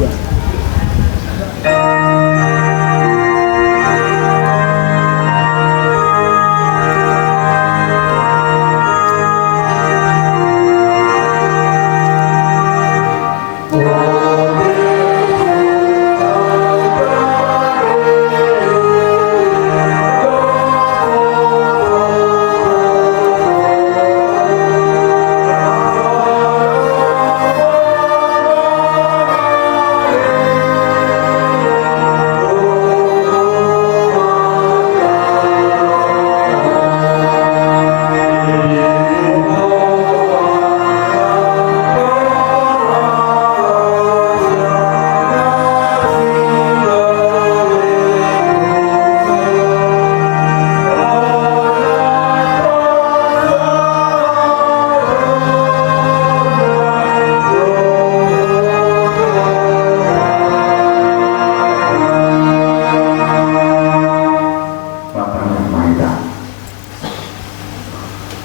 kedua.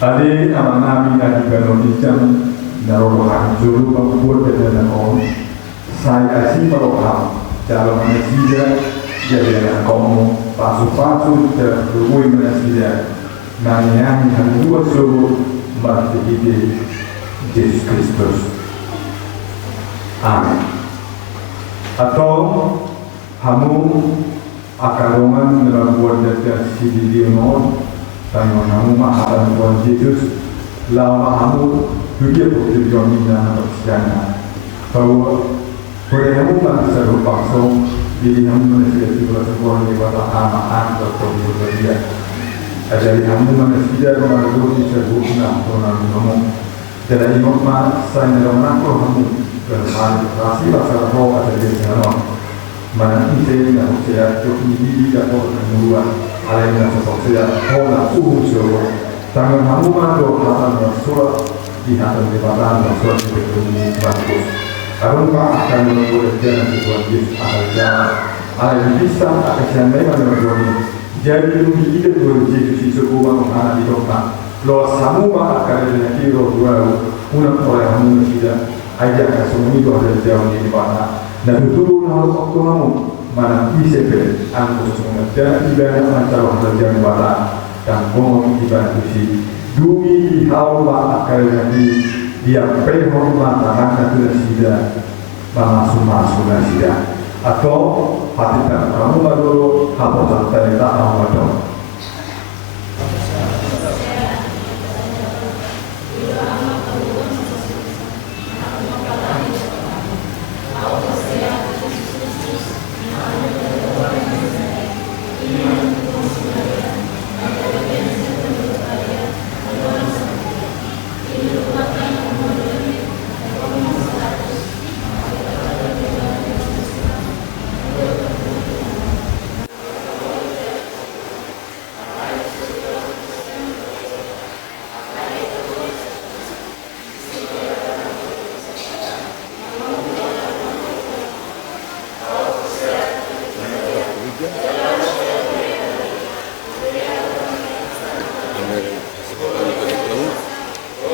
Adi anak nabi nabi Indonesia narohan juru membuat dan on saya asing meroham jalan manusia jadi anak kamu pasu dan berbuat manusia nanya yang dua seluruh mati ide Yesus Kristus. Amin. Atau kamu akarongan dalam buat dan si non Tangan kamu mahalan Tuhan Yesus lama kamu dunia putri jomina persiana bahwa boleh kamu masih serupa so diri kamu masih tiba sekolah di bawah amaan atau dia jadi kamu masih tidak mengaku disebutnya Tuhan kamu jadi imam saya dalam aku kamu berpartisipasi bahasa roh ada di sana mana ini yang saya cukup ini tidak boleh Alainya sepertinya pola usul tangan kamu mandor hatan surat di hatan di badan surat di bumi bagus. Karena akan membuat jalan sesuatu akan jalan. Alainya bisa akan sampai mana berdoa. Jadi bumi itu berjudi di sebuah menghana di doa. Lo semua akan ada kiro dua una oleh kamu tidak ajak semua itu ada jauh di badan. Dan itu harus waktu kamu. Mana bisa beri angkus dan ibadah antara kerjaan barat dan ngomong ibadah suci dumi hawa akan dia perhormat anak dan sida masuk dan sida atau hati dan kamu baru hapus dari tak awal.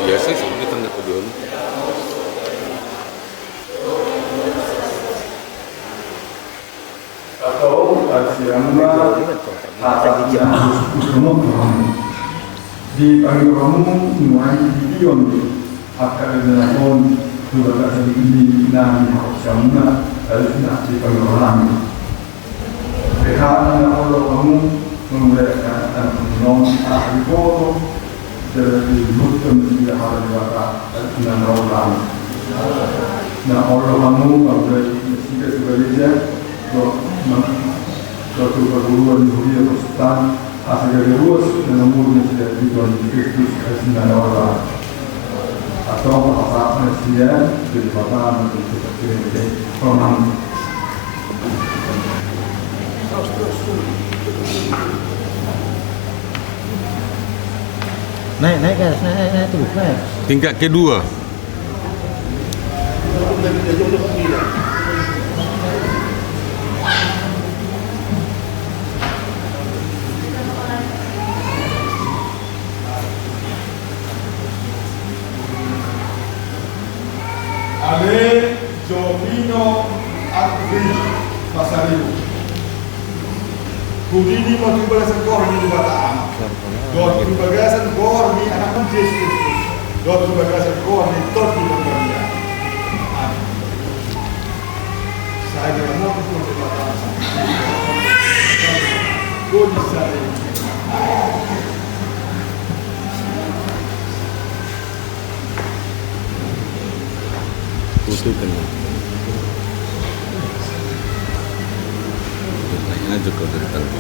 Biasa seperti tanda kedua. Atau siapa di panggilamu mulai video akan dilakukan juga kasih ini dan siapa harus di panggilamu. Karena kalau kamu memberikan non ahli foto dari bukan tidak harus dilakukan dengan orang. Nah orang kamu memberi tidak sebaliknya suatu perguruan dunia Kristen asal dari luas dan umurnya tidak Tuhan Kristus dengan orang atau apa manusia dari Bapa menjadi seperti orang. Naik guys, naik terus naik. Tingkat kedua. Ale Jovino Negeri Pasaribu. Kudini matubagasan korni di Bataan. Dot tubagasan korni anak Yesus. Dot tubagasan korni tot di Bangladesh. Saya tidak mau itu di Bataan. Kudini saya. Itu kena. Tanya aja kau dari tadi.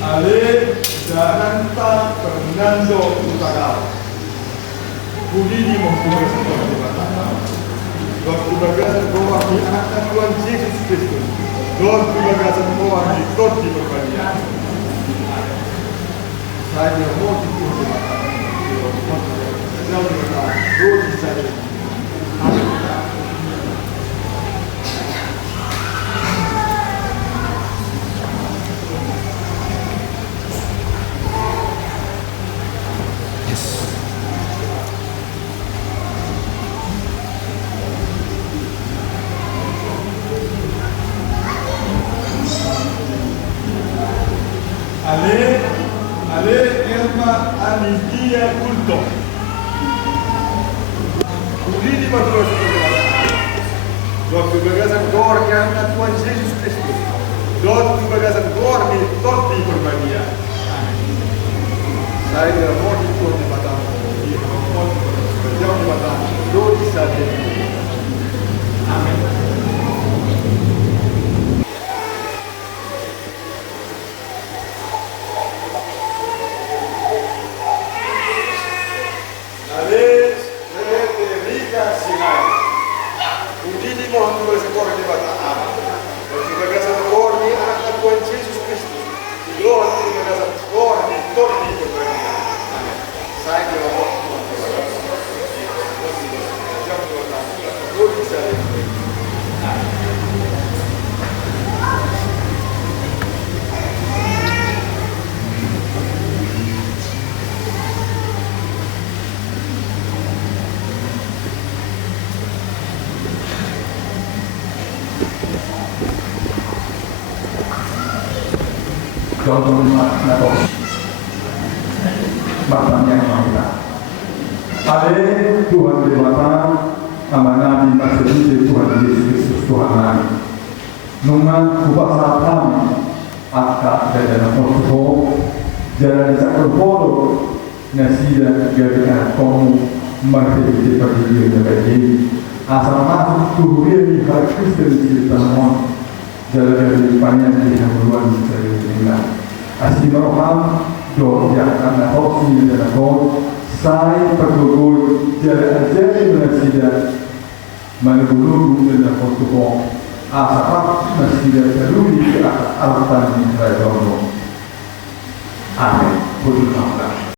Ale Jananta Fernando Utagawa. Kudini mempunyai kebanggaan. Dot kebanggaan bahwa di anak Tuhan Yesus Kristus. Dot kebanggaan bahwa di tot di perbandingan. Saya tidak mau dikubur. Ale Elma Anidia Kulto. Kudini matulog sa Dot tubagasan korni anak Tuhan Yesus Kristus. Dot tubagasan korni tot di perbandingan. Saya tidak mau dikur di Batam. Dia mau berjauh di Batam. Dot saja. Amin. Contoh nato Bapak yang kita. Ada Tuhan di Bapa, nama Nabi Maksudnya Tuhan Yesus Kristus Tuhan kami. Nungan kubah satam akak dan foto jalan sakul polo nasida garikan kamu martir pergi lagi asal masuk tubuhnya di hal Kristus di tanah jalan dari panjang di haluan dari dunia. Asyik roham do yang akan hoki dalam kau saya pergugul jalan jadi nasida menebulu dalam foto asal nasida terlebih ke aratan di kerajaan. Amin. Puji Allah.